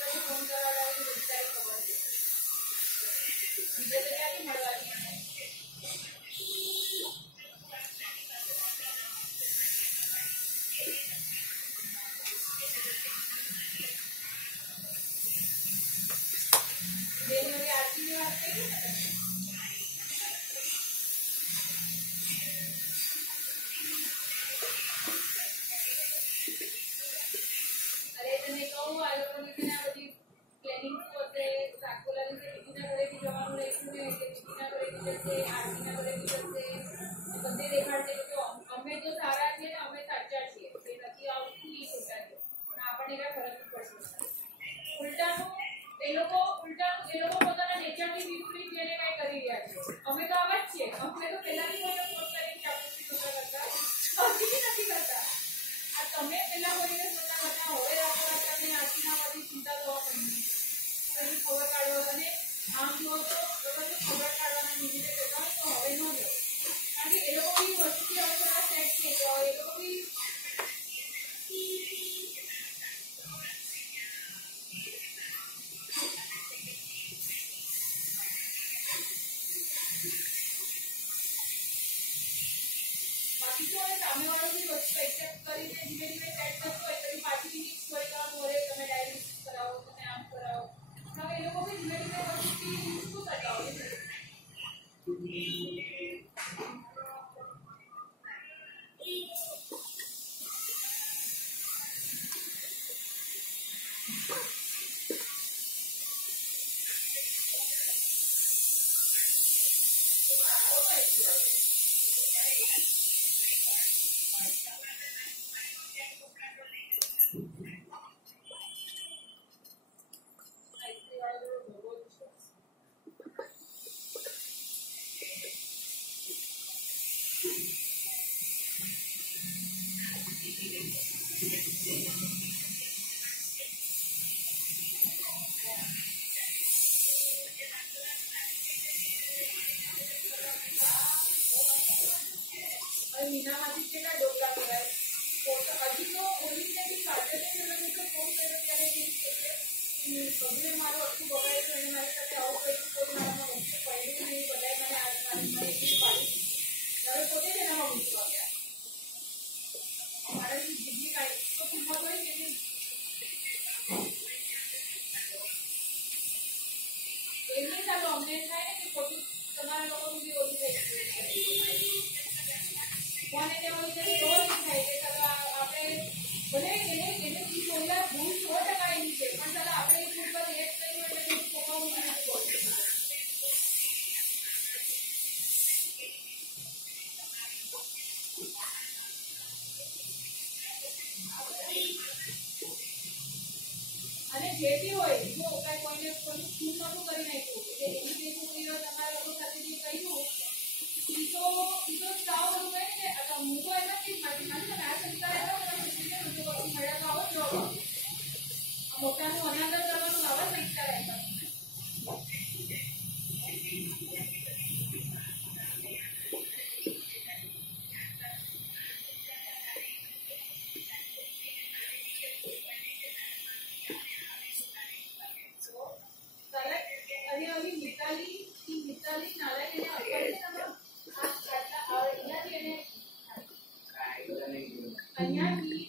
પછી ફોન કરવા લાગે તો વિચારી ખબર છે બીજે તો ક્યાંથી મળવાની જેની આરતીની વાત કરી ને અરે તમે કહું આ લોકોને કે આ બધી પ્લેનિંગ કરતે સાકોલાની જે બીજીના ઘરેથી જવાનું લઈશું ને એટલે બીજીના ઘરેથી જશે આરતીના ઘરેથી જશે બધે દેખાડશે કે અમે જો સારા છીએ ને અમે સાચા છીએ એ નથી આવતું એ ખોટા છે આપણને કઈ ફરક પડશે ઉલટાનું એ લોકો પોતાના નેચરની વિપરીત જેને કઈ કરી રહ્યા છે અમે તો આવા જ છીએ અમે તો પહેલાની કોઈને ફોન કરીને આપણે ખોટા કરતા હજી નથી કરતા આ તમે પહેલા કોઈને ખોટા કરતા હવે રાખવા તમે આજીનાવાથી ચિંતા થવા પડી ખબર કાઢવા અને આમ જુઓ તો ખબર કાઢવાના બીજી રીતે કરતા તો હવે ન લો કારણ કે એ લોકો બી વસ્તુથી હવે થોડા સેટ છે તો એ લોકો બી બાકી તો સામેવાળો બી વસ્તુ એક્સેપ્ટ કરીને ધીમે ધીમે સેટ થતો હોય તો પાછી મિક્સ કરી દેવાનું અરે તમે ડાયરેક્ટ કરાવો તમે આમ કરાવો હવે એ લોકો બી ધીમે ધીમે વસ્તુથી શું કરતા હોય મીનામાંથી કેટલા ડોકરા કરાય હજી તો પોલીસને બી કાઢે ફોન કર્યો ત્યારે બગડે મારો આખું બગાડે તો એને મારી સાથે આવું કર્યું કોઈ મારામાં ઊંચું પડ્યું નહીં બધાએ મને આજ મારી એટલી પાડી હવે પોતે જ એનામાં ઊંચું આવ્યા મારા જીભની કાંઈ તો કિંમત હોય કે નહીં એમની ચાલો અમને થાય કે ખોટું તમારા લોકોનું બી ઓછું થાય કોને કહેવાનું છે તો જ થાય કે ચાલો આપણે ભલે એને જોયા ભૂલ 100% એની છે પણ ચાલો આપણે એ ભૂલ પર રિએક્ટ કર્યું એટલે થોડું ખોવાનું નથી પડતું અને જે બી હોય જો કાંઈ કોઈને કોઈ શું નતું કરી નાખ્યું એટલે એની જે છોકરીઓ તમારા લોકો સાથે જે કહ્યું એ તો સાવ બધું કહે છે અથવા હું તો એમાં જ મારી તમે આ સંસ્કાર આવ્યો મળ્યા તો આવો જ જવાબ મોટાનું અનાદર કરવાનું આવા સંસ્કાર આવ્યા મિતાલી નાલાયક એને અહીંયાથી